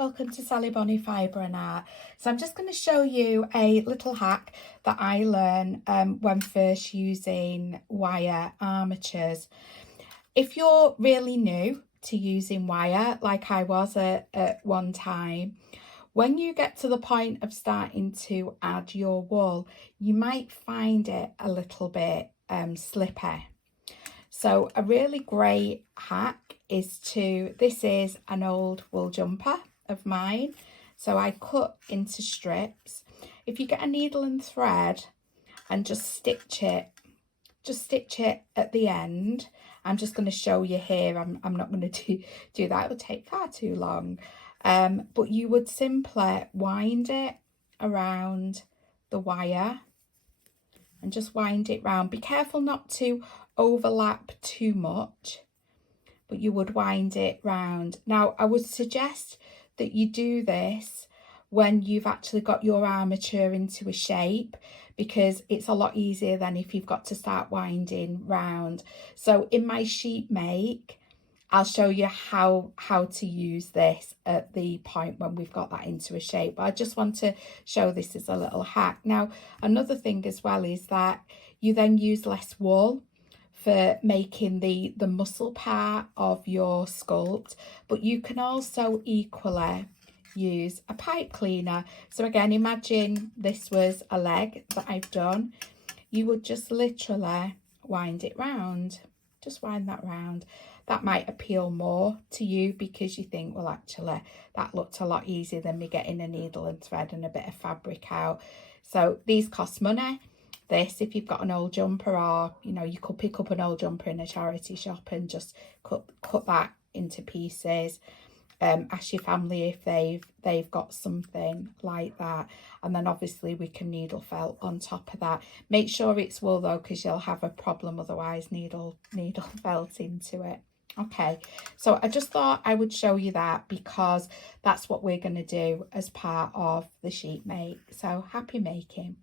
Welcome to Sally Bonnie Fibre and Art. So I'm just going to show you a little hack that I learned when first using wire armatures. If you're really new to using wire, like I was at one time, when you get to the point of starting to add your wool, you might find it a little bit slippery. So a really great hack is this is an old wool jumper of mine, so I cut into strips. If you get a needle and thread and just stitch it at the end. I'm just going to show you here. I'm not going to do that, it would take far too long, but you would simply wind it around the wire and just wind it round. Be careful not to overlap too much, but you would wind it round. Now I would suggest that you do this when you've actually got your armature into a shape, because it's a lot easier than if you've got to start winding round. So in my sheet make, I'll show you how to use this at the point when we've got that into a shape. But I just want to show this as a little hack. Now, another thing as well is that you then use less wool for making the muscle part of your sculpt, but you can also equally use a pipe cleaner. So again, imagine this was a leg that I've done. You would just literally wind it round, just wind that round. That might appeal more to you because you think, well, actually that looked a lot easier than me getting a needle and thread and a bit of fabric out. So these cost money. This, if you've got an old jumper, or you could pick up an old jumper in a charity shop and just cut that into pieces. Ask your family if they've got something like that, and then obviously we can needle felt on top of that. Make sure it's wool though, because you'll have a problem otherwise needle felt into it. Okay, so I just thought I would show you that because that's what we're going to do as part of the sheet make. So happy making.